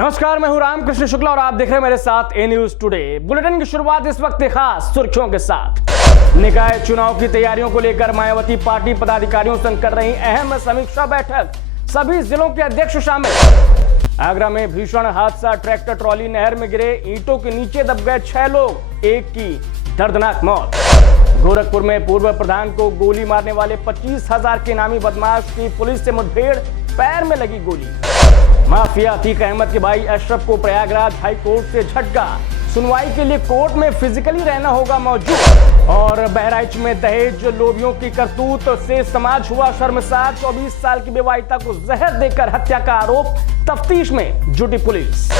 नमस्कार, मैं हूं रामकृष्ण शुक्ला और आप देख रहे हैं मेरे साथ ए न्यूज टुडे। बुलेटिन की शुरुआत इस वक्त खास सुर्खियों के साथ। निकाय चुनाव की तैयारियों को लेकर मायावती पार्टी पदाधिकारियों संग कर रही अहम समीक्षा बैठक, सभी जिलों के अध्यक्ष शामिल। आगरा में भीषण हादसा, ट्रैक्टर ट्रॉली नहर में गिरे, ईंटों के नीचे दब गए 6 लोग, एक की दर्दनाक मौत। गोरखपुर में पूर्व प्रधान को गोली मारने वाले 25,000 के नामी बदमाश की पुलिस से मुठभेड़, पैर में लगी गोली। माफिया अतीक अहमद के भाई अशरफ को प्रयागराज हाई कोर्ट से झटका, सुनवाई के लिए कोर्ट में फिजिकली रहना होगा मौजूद। और बहराइच में दहेज लोभियों की करतूत से समाज हुआ शर्मसार, 24 साल की विवाहिता को जहर देकर हत्या का आरोप, तफ्तीश में जुटी पुलिस।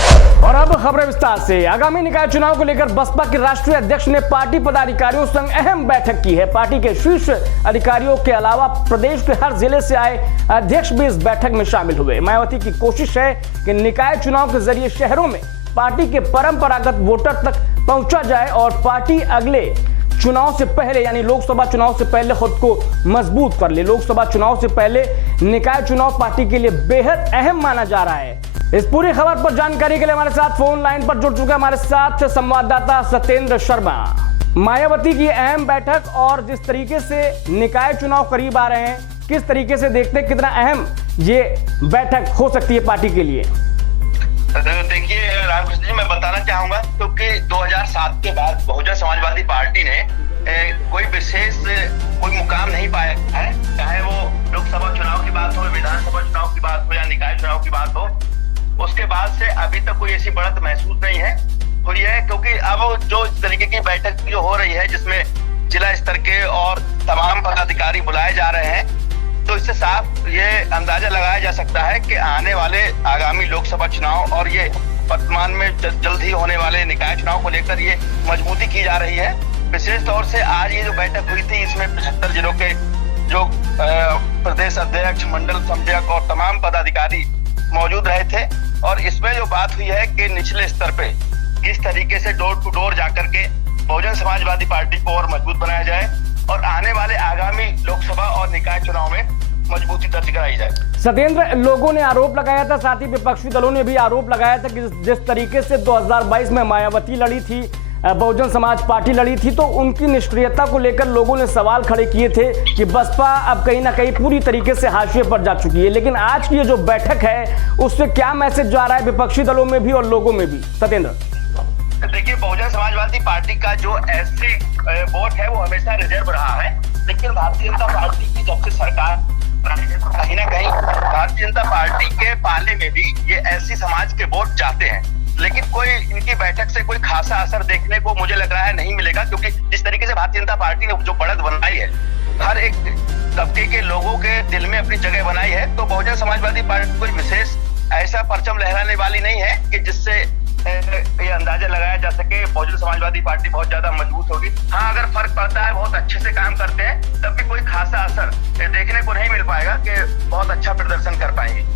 और अब खबरें विस्तार से। आगामी निकाय चुनाव को लेकर बसपा के राष्ट्रीय अध्यक्ष ने पार्टी पदाधिकारियों संग अहम बैठक की है। पार्टी के शीर्ष अधिकारियों के अलावा प्रदेश के हर जिले से आए अध्यक्ष भी इस बैठक में शामिल हुए। मायावती की कोशिश है कि निकाय चुनाव के जरिए शहरों में पार्टी के परंपरागत वोटर तक पहुंचा जाए और पार्टी अगले चुनाव से पहले यानी लोकसभा चुनाव से पहले खुद को मजबूत कर ले। लोकसभा चुनाव से पहले निकाय चुनाव पार्टी के लिए बेहद अहम माना जा रहा है। इस पूरी खबर पर जानकारी के लिए हमारे साथ फोन लाइन पर जुड़ चुका हमारे साथ संवाददाता सत्येंद्र शर्मा। मायावती की अहम बैठक और जिस तरीके से निकाय चुनाव करीब आ रहे हैं, किस तरीके से देखते हैं कितना अहम ये बैठक हो सकती है पार्टी के लिए? देखिए रामकृष्ण जी, मैं बताना चाहूंगा क्योंकि 2007 के बाद बहुजन समाजवादी पार्टी ने कोई विशेष कोई मुकाम नहीं पाया है, चाहे वो लोकसभा चुनाव की बात हो, विधानसभा चुनाव की बात हो या निकाय चुनाव की बात हो। उसके बाद से अभी तक कोई ऐसी बढ़त महसूस नहीं है हुई है, क्योंकि अब जो इस तरीके की बैठक जो हो रही है जिसमें जिला स्तर के और तमाम पदाधिकारी बुलाए जा रहे हैं, तो इससे साफ ये अंदाजा लगाया जा सकता है कि आने वाले आगामी लोकसभा चुनाव और ये वर्तमान में जल्द ही होने वाले निकाय चुनाव को लेकर ये मजबूती की जा रही है। विशेष तौर से आज ये जो बैठक हुई थी, इसमें 75 जिलों के जो प्रदेश अध्यक्ष, मंडल समन्वयक और तमाम पदाधिकारी मौजूद रहे थे। और इसमें जो बात हुई है कि निचले स्तर पे किस तरीके से डोर टू डोर जाकर के बहुजन समाजवादी पार्टी को और मजबूत बनाया जाए और आने वाले आगामी लोकसभा और निकाय चुनाव में मजबूती दर्ज कराई जाए। सत्येंद्र, लोगों ने आरोप लगाया था, साथ ही विपक्षी दलों ने भी आरोप लगाया था कि जिस तरीके से 2022 में मायावती लड़ी थी, बहुजन समाज पार्टी लड़ी थी, तो उनकी निष्क्रियता को लेकर लोगों ने सवाल खड़े किए थे कि बसपा अब कहीं ना कहीं पूरी तरीके से हाशिए पर जा चुकी है। लेकिन आज की ये जो बैठक है उससे क्या मैसेज जा रहा है विपक्षी दलों में भी और लोगों में भी? सत्येंद्र, देखिए, बहुजन समाजवादी पार्टी का जो एससी वोट है वो हमेशा रिजर्व रहा है, लेकिन भारतीय जनता पार्टी की जब से सरकार कहीं ना कहीं भारतीय जनता पार्टी के पाले में भी ये एससी समाज के वोट जाते हैं, लेकिन कोई इनकी बैठक से कोई खासा असर देखने को मुझे लग रहा है नहीं मिलेगा, क्योंकि जिस तरीके से भारतीय जनता पार्टी ने जो बढ़त बनाई है, हर एक तबके के लोगों के दिल में अपनी जगह बनाई है, तो बहुजन समाजवादी पार्टी कोई विशेष ऐसा परचम लहराने वाली नहीं है कि जिससे ये अंदाजा लगाया जा सके बहुजन समाजवादी पार्टी बहुत ज्यादा मजबूत होगी। हाँ, अगर फर्क पड़ता है, बहुत अच्छे से काम करते हैं, तब भी कोई खासा असर देखने को नहीं मिल पाएगा कि बहुत अच्छा प्रदर्शन कर पाएंगे।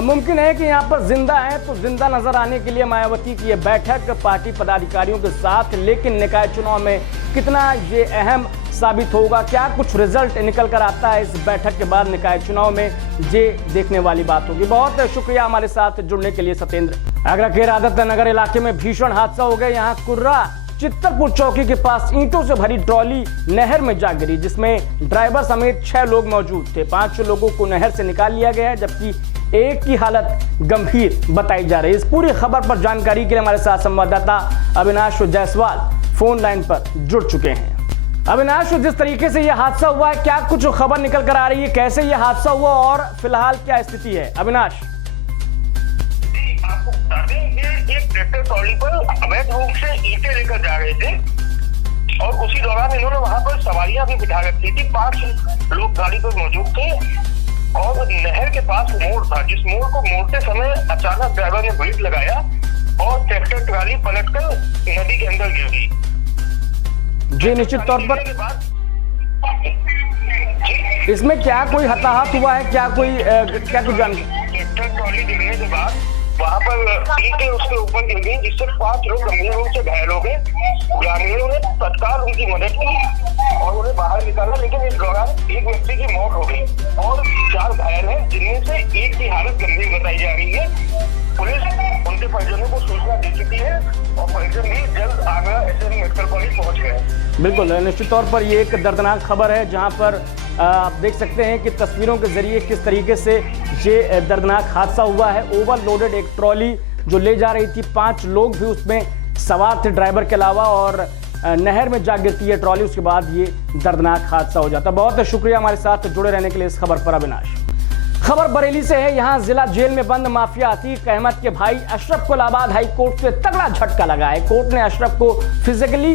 मुमकिन है कि यहाँ पर जिंदा है तो जिंदा नजर आने के लिए मायावती की ये बैठक पार्टी पदाधिकारियों के साथ, लेकिन निकाय चुनाव में कितना ये अहम साबित होगा, क्या कुछ रिजल्ट निकल कर आता है इस बैठक के बाद निकाय चुनाव में, ये देखने वाली बात होगी। बहुत शुक्रिया हमारे साथ जुड़ने के लिए सत्येंद्र। आगरा के रादत नगर इलाके में भीषण हादसा हो गया। यहाँ कुर्रा चित्तरपुर चौकी के पास ईंटों से भरी ट्रॉली नहर में जा गिरी, जिसमें ड्राइवर समेत 6 लोग मौजूद थे। 5 लोगों को नहर से निकाल लिया गया है, जबकि एक की हालत गंभीर बताई जा रही है। इस पूरी खबर पर जानकारी के लिए हमारे साथ संवाददाता अविनाश जायसवाल फोन लाइन पर जुड़ चुके हैं। अविनाश, जिस तरीके से यह हादसा हुआ है, क्या कुछ खबर निकल कर आ रही है, कैसे यह हादसा हुआ और फिलहाल क्या स्थिति है? अविनाश, आपको बता दें, ये एक ट्रैक्टर ट्रॉली पर अवैध रूप से ईंटें लेकर जा रहे थे और उसी दौरान इन्होंने वहां पर सवारियां भी बिठा रखी थी। 5 लोग गाड़ी पर मौजूद थे और नहर के पास मोड़ था, जिस मोड़ को मोड़ते समय अचानक ड्राइवर ने ब्रेक लगाया और ट्रैक्टर ट्रॉली पलटकर नदी के अंदर गिर गई। जी, निश्चित तौर पर इसमें क्या कोई हताहत हुआ है, क्या कोई क्या कुछ जानकारी? ट्रैक्टर ट्रॉली गिरने के बाद वहाँ पर ईंटें उसके ऊपर गिर गई, जिससे 5 लोग गंभीर रूप से घायल हो गए। ग्रामीणों ने तत्काल उनकी मदद की और उन्हें बाहर निकाला, लेकिन इस दौरान एक व्यक्ति की मौत हो गई और 4 घायल हैं, जिनमें से एक की हालत गंभीर बताई जा रही है। पुलिस उनके दूसरा डीसीपी है और परिजन भी जल्द आगरा एसएसपी मेडिकल कॉलेज पहुंच गए। बिल्कुल, निश्चित तौर पर ये एक दर्दनाक खबर है जहां पर आप देख सकते हैं कि तस्वीरों के जरिए किस तरीके से ये दर्दनाक हादसा हुआ है। ओवरलोडेड एक ट्रॉली जो ले जा रही थी, 5 लोग भी उसमें सवार थे ड्राइवर के अलावा, और नहर में जा गिरती है ट्रॉली। उसके बाद ये दर्दनाक हादसा हो जाता है। बहुत शुक्रिया हमारे साथ जुड़े रहने के लिए इस खबर पर अविनाश। खबर बरेली से है। यहां जिला जेल में बंद माफिया अतीक अहमद के भाई अशरफ को इलाहाबाद हाई कोर्ट से तगड़ा झटका लगा है। कोर्ट ने अशरफ को फिजिकली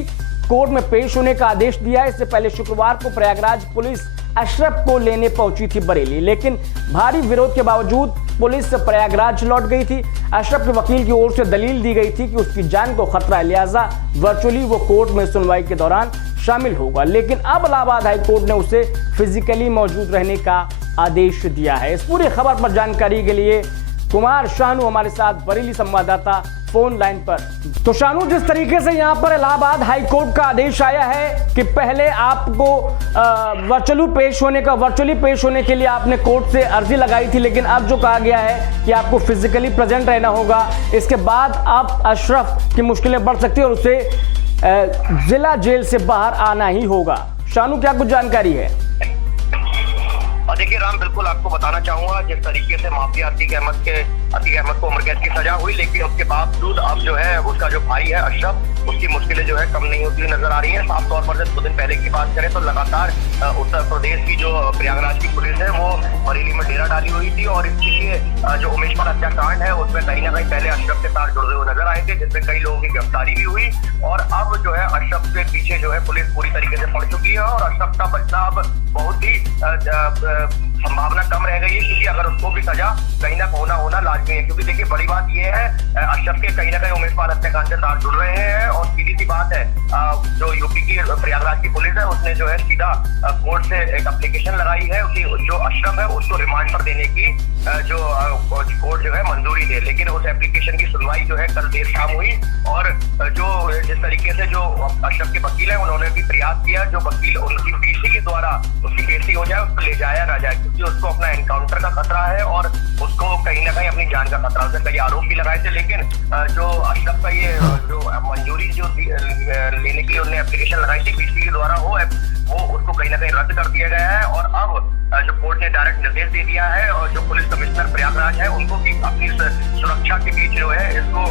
कोर्ट में पेश होने का आदेश दिया है। इससे पहले शुक्रवार को प्रयागराज पुलिस अशरफ को लेने पहुंची थी बरेली, लेकिन भारी विरोध के बावजूद पुलिस प्रयागराज लौट गई थी। अशरफ के वकील की ओर से दलील दी गई थी कि उसकी जान को खतरा है, लिहाजा वर्चुअली वो कोर्ट में सुनवाई के दौरान शामिल होगा। लेकिन अब इलाहाबाद हाई कोर्ट ने उसे फिजिकली मौजूद रहने का आदेश दिया है। इस पूरी खबर पर जानकारी के लिए कुमार शानू हमारे साथ बरेली संवाददाता फोन लाइन पर। तो शानू, जिस तरीके से यहाँ पर इलाहाबाद हाई कोर्ट का आदेश आया है कि पहले आपको वर्चुअली पेश होने के लिए आपने कोर्ट से अर्जी लगाई थी, लेकिन अब जो कहा गया है कि आपको फिजिकली प्रेजेंट रहना होगा, इसके बाद आप अशरफ की मुश्किलें बढ़ सकती है और उसे जिला जेल से बाहर आना ही होगा। शानू, क्या कुछ जानकारी है? देखिए राम, बिल्कुल आपको बताना चाहूंगा, जिस तरीके से माफिया अतीक अहमद को उम्र कैद की सजा हुई, लेकिन उसके बावजूद अब जो है उसका जो भाई है अशरफ, उसकी मुश्किलें जो है कम नहीं होती नजर आ रही हैं। साफ तौर पर 2 दिन पहले की बात करें तो लगातार उत्तर प्रदेश की जो प्रयागराज की पुलिस है वो बरेली में डेरा डाली हुई थी, और इसके लिए जो उमेशपाल हत्याकांड है उसमें कहीं ना कहीं पहले अशरफ के साथ जुड़े हुए नजर आए थे, जिसमें कई लोगों की गिरफ्तारी भी हुई। और अब जो है अशरफ के पीछे जो है पुलिस पूरी तरीके से पड़ चुकी है, और अशरफ का बचना अब बहुत ही संभावना कम रह गई है, क्योंकि अगर उसको भी सजा कहीं ना होना लाजमी है। क्योंकि देखिए बड़ी बात यह है, अशरफ के कहीं ना कहीं उमेशपाल हत्याकांड से तार जुड़ रहे हैं, और सीधी सी बात है, जो यूपी की प्रयागराज की पुलिस है उसने जो है सीधा कोर्ट से एक एप्लीकेशन लगाई है कि जो अशरफ है उसको रिमांड पर देने की जो कोर्ट जो है मंजूरी दे। लेकिन उस एप्लीकेशन की सुनवाई जो है कल देर शाम हुई, और जो जिस तरीके से जो अशरफ के वकील है उन्होंने भी प्रयास किया, जो वकील उनकी पीसी के द्वारा उसकी पेशी हो जाए, उसको ले जाया ना जाए, क्योंकि उसको अपना एनकाउंटर का खतरा है और उसको कहीं ना कहीं अपनी जान का खतरा। उसने कई आरोप भी लगाए थे, लेकिन जो अशरफ का ये जो मंजूरी जो लेने के लिए उन्होंने एप्लीकेशन लगाई थी पीसी के द्वारा, वो उसको कहीं ना कहीं रद्द कर दिया गया है। और अब जो कोर्ट ने डायरेक्ट निर्देश दे दिया है, और जो पुलिस कमिश्नर प्रयागराज है उनको भी अपनी सुरक्षा के बीच जो है इसको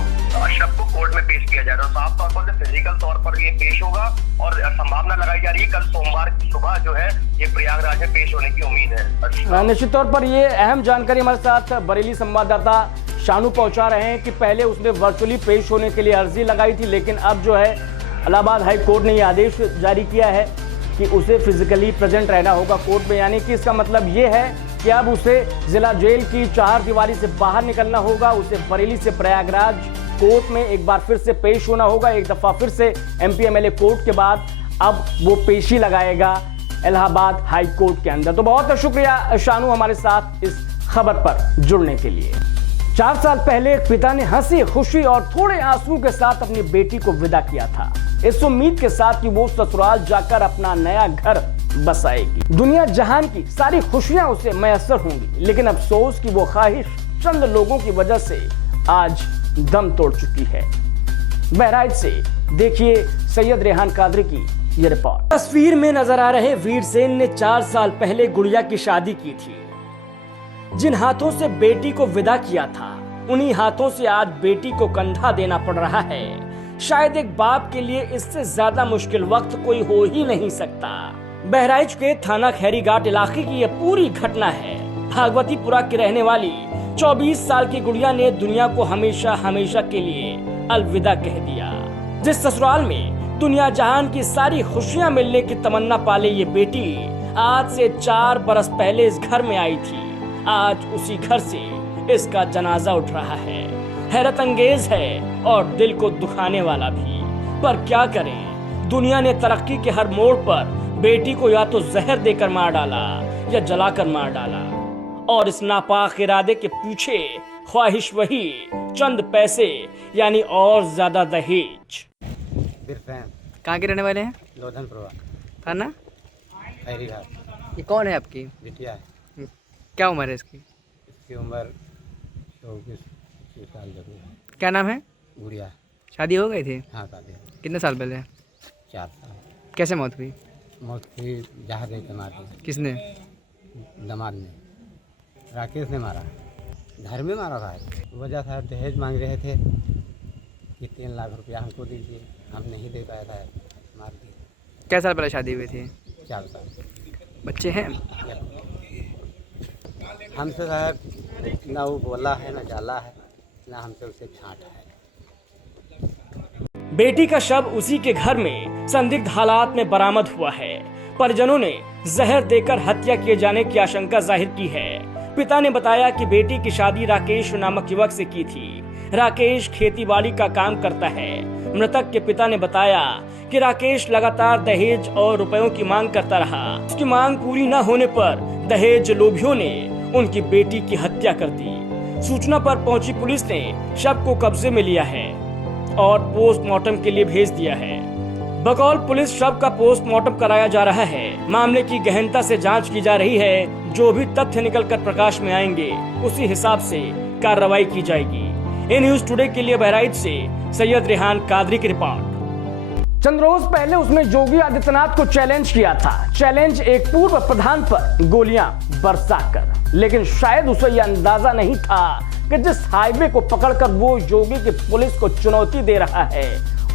अशरफ को कोर्ट में पेश किया जाएगा। साफ तौर पर फिजिकल तौर पर ये पेश होगा, और संभावना लगाई जा रही है कल सोमवार की सुबह जो है ये प्रयागराज में पेश होने की उम्मीद है। निश्चित तौर पर ये अहम जानकारी हमारे साथ बरेली संवाददाता शानू पहुंचा रहे हैं कि पहले उसने वर्चुअली पेश होने के लिए अर्जी लगाई थी, लेकिन अब जो है इलाहाबाद हाई कोर्ट ने ये आदेश जारी किया है कि उसे फिजिकली प्रेजेंट रहना होगा कोर्ट में। यानी कि इसका मतलब ये है कि अब उसे जिला जेल की 4 दीवारी से बाहर निकलना होगा, उसे बरेली से प्रयागराज कोर्ट में एक बार फिर से पेश होना होगा, एक दफा फिर से MP MLA कोर्ट के बाद अब वो पेशी लगाएगा इलाहाबाद हाई कोर्ट के अंदर। तो बहुत शुक्रिया शानू हमारे साथ इस खबर पर जुड़ने के लिए। 4 साल पहले एक पिता ने हंसी खुशी और थोड़े आंसू के साथ अपनी बेटी को विदा किया था, इस उम्मीद के साथ कि वो ससुराल जाकर अपना नया घर बसाएगी। दुनिया जहान की सारी खुशियां उसे मैसर होंगी, लेकिन अफसोस कि वो ख्वाहिश चंद लोगों की वजह से आज दम तोड़ चुकी है। बहराइच से देखिए सैयद रेहान कादरी की ये रिपोर्ट। तस्वीर में नजर आ रहे वीर सेन ने 4 साल पहले गुड़िया की शादी की थी। जिन हाथों से बेटी को विदा किया था, उन्हीं हाथों से आज बेटी को कंधा देना पड़ रहा है। शायद एक बाप के लिए इससे ज्यादा मुश्किल वक्त कोई हो ही नहीं सकता। बहराइच के थाना खैरीघाट इलाके की यह पूरी घटना है। भागवतीपुरा की रहने वाली 24 साल की गुड़िया ने दुनिया को हमेशा हमेशा के लिए अलविदा कह दिया। जिस ससुराल में दुनिया जहान की सारी खुशियां मिलने की तमन्ना पाले ये बेटी आज से 4 बरस पहले इस घर में आई थी, आज उसी घर से इसका जनाजा उठ रहा है। हैरत अंगेज है और दिल को दुखाने वाला भी, पर क्या करें, दुनिया ने तरक्की के हर मोड़ पर बेटी को या तो जहर देकर मार डाला या जलाकर मार डाला, और इस नापाक इरादे के पीछे ख्वाहिश वही चंद पैसे यानी और ज्यादा दहेज। कहाँ के रहने वाले हैं? लोधनपुरा थाना खैरीघाट। ये कौन है आपकी? बिटिया है, क्या उम्र है इसकी? इसकी उम्र 24 साल जरूर है। क्या नाम है? गुड़िया। शादी हो गई थी? हाँ शादी हो गई। कितने साल पहले? 4 साल। कैसे मौत हुई? मौत हुई जहर दे के मार दी। किसने? दामाद ने, राकेश ने मारा। घर में मारा था। वजह था दहेज मांग रहे थे कि 3 लाख रुपया हमको दीजिए, हम नहीं दे पाया था, मार दिया। क्या साल पहले शादी हुई थी? 4 साल। बच्चे हैं? हमसे साहब ना वो बोला है, ना जाला है, ना हमसे उसे छांट है। बेटी का शव उसी के घर में संदिग्ध हालात में बरामद हुआ है। परिजनों ने जहर देकर हत्या किए जाने की आशंका जाहिर की है। पिता ने बताया कि बेटी की शादी राकेश नामक युवक से की थी। राकेश खेतीबाड़ी का काम करता है। मृतक के पिता ने बताया कि राकेश लगातार दहेज और रुपयों की मांग करता रहा। उसकी मांग पूरी न होने पर दहेज लोभियों ने उनकी बेटी की हत्या कर दी। सूचना पर पहुंची पुलिस ने शव को कब्जे में लिया है और पोस्टमार्टम के लिए भेज दिया है। बकौल पुलिस शव का पोस्टमार्टम कराया जा रहा है। मामले की गहनता से जांच की जा रही है। जो भी तथ्य निकलकर प्रकाश में आएंगे उसी हिसाब से कार्रवाई की जाएगी। ए न्यूज़ टुडे के लिए बहराइच से सैयद रेहान कादरी की रिपोर्ट। चंद रोज पहले उसने योगी आदित्यनाथ को चैलेंज किया था। चैलेंज एक पूर्व प्रधान पर गोलियां बरसाकर, लेकिन शायद उसे यह अंदाजा नहीं था कि जिस हाईवे को पकड़कर वो योगी की पुलिस को चुनौती दे रहा है,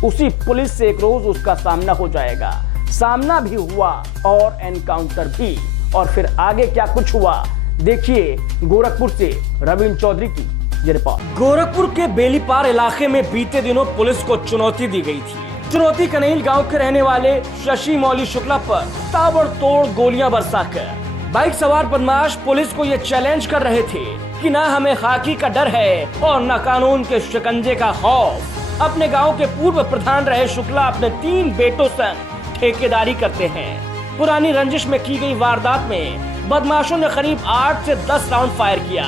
उसी पुलिस से एक रोज उसका सामना हो जाएगा। सामना भी हुआ और एनकाउंटर भी। और फिर आगे क्या कुछ हुआ, देखिए गोरखपुर से रविंद्र चौधरी की ये रिपोर्ट। गोरखपुर के बेलीपार इलाके में बीते दिनों पुलिस को चुनौती दी गई थी। चुनौती कनैल गांव के रहने वाले शशि मौली शुक्ला पर ताबड़तोड़ गोलियां बरसाकर बाइक सवार बदमाश पुलिस को ये चैलेंज कर रहे थे कि ना हमें खाकी का डर है और न कानून के शिकंजे का खौफ। अपने गांव के पूर्व प्रधान रहे शुक्ला अपने 3 बेटों संग ठेकेदारी करते हैं। पुरानी रंजिश में की गई वारदात में बदमाशों ने करीब 8 से 10 राउंड फायर किया।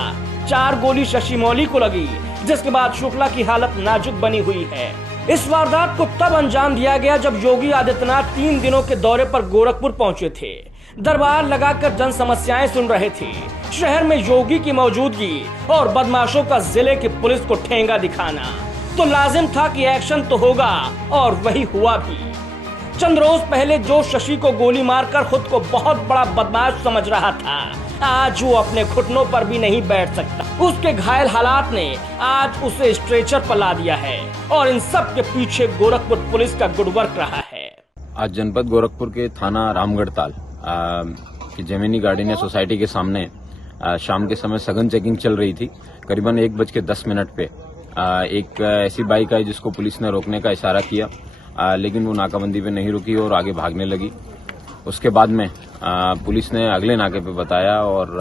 4 गोली शशि मौली को लगी, जिसके बाद शुक्ला की हालत नाजुक बनी हुई है। इस वारदात को तब अंजाम दिया गया जब योगी आदित्यनाथ 3 दिनों के दौरे पर गोरखपुर पहुंचे थे। दरबार लगाकर जन समस्याएं सुन रहे थे। शहर में योगी की मौजूदगी और बदमाशों का जिले की पुलिस को ठेंगा दिखाना तो लाजिम था कि एक्शन तो होगा, और वही हुआ भी। चंद रोज पहले जो शशि को गोली मारकर खुद को बहुत बड़ा बदमाश समझ रहा था, आज वो अपने घुटनों पर भी नहीं बैठ सकता। उसके घायल हालात ने आज उसे स्ट्रेचर पर ला दिया है और इन सब के पीछे गोरखपुर पुलिस का गुड वर्क रहा है। आज जनपद गोरखपुर के थाना रामगढ़ ताल की जमीनी गार्डनिया सोसाइटी के सामने शाम के समय सघन चेकिंग चल रही थी। करीबन 1:10 पे एक ऐसी बाइक आई जिसको पुलिस ने रोकने का इशारा किया, लेकिन वो नाकाबंदी पे नहीं रुकी और आगे भागने लगी। उसके बाद में पुलिस ने अगले नाके पे बताया और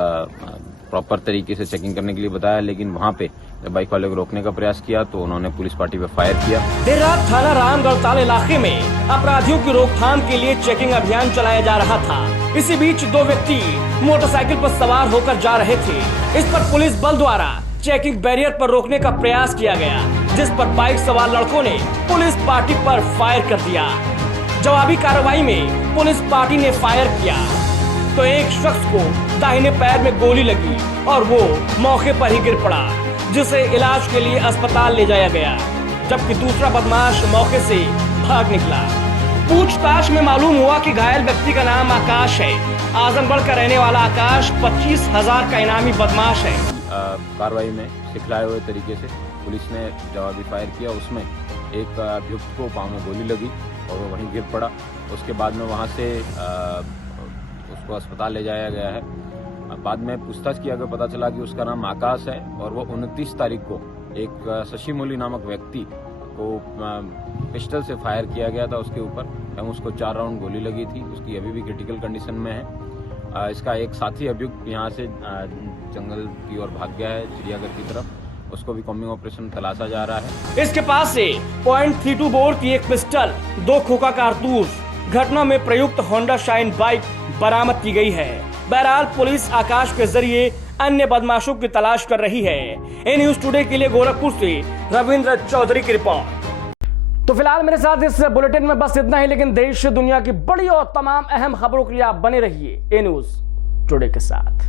प्रॉपर तरीके से चेकिंग करने के लिए बताया, लेकिन वहां पे जब बाइक वाले को रोकने का प्रयास किया तो उन्होंने पुलिस पार्टी पे फायर किया। देर रात थाना रामगढ़ ताल इलाके में अपराधियों की रोकथाम के लिए चेकिंग अभियान चलाया जा रहा था। इसी बीच 2 व्यक्ति मोटरसाइकिल पर सवार होकर जा रहे थे। इस पर पुलिस बल द्वारा चेकिंग बैरियर पर रोकने का प्रयास किया गया, जिस पर बाइक सवार लड़कों ने पुलिस पार्टी पर फायर कर दिया। जवाबी कार्रवाई में पुलिस पार्टी ने फायर किया तो एक शख्स को दाहिने पैर में गोली लगी और वो मौके पर ही गिर पड़ा, जिसे इलाज के लिए अस्पताल ले जाया गया, जबकि दूसरा बदमाश मौके से भाग निकला। पूछताछ में मालूम हुआ कि घायल व्यक्ति का नाम आकाश है। आजमगढ़ का रहने वाला आकाश 25,000 का इनामी बदमाश है। कार्रवाई में सिखलाए हुए तरीके से पुलिस ने जवाबी फायर किया। उसमें एक अभियुक्त को पांव में गोली लगी और वो वहीं गिर पड़ा। उसके बाद में वहां से उसको अस्पताल ले जाया गया है। बाद में पूछताछ किया गया, पता चला कि उसका नाम आकाश है और वो 29 तारीख को एक शशि मौली नामक व्यक्ति को पिस्टल से फायर किया गया था उसके ऊपर, एवं उसको 4 राउंड गोली लगी थी। उसकी अभी भी क्रिटिकल कंडीशन में है। इसका एक साथी अभियुक्त यहाँ से जंगल की ओर भाग गया है, चिड़ियाघर की तरफ। उसको भी कॉम्बिंग ऑपरेशन तलाशा जा रहा है। इसके पास से .32 बोर की एक पिस्टल, 2 खोखा कारतूस, घटना में प्रयुक्त होंडा शाइन बाइक बरामद की गई है। बहरहाल पुलिस आकाश के जरिए अन्य बदमाशों की तलाश कर रही है। ए न्यूज़ टुडे के लिए गोरखपुर से रविंद्र चौधरी की रिपोर्ट। तो फिलहाल मेरे साथ इस बुलेटिन में बस इतना ही, लेकिन देश दुनिया की बड़ी और तमाम अहम खबरों के लिए आप बने रहिए ए न्यूज़ टुडे के साथ।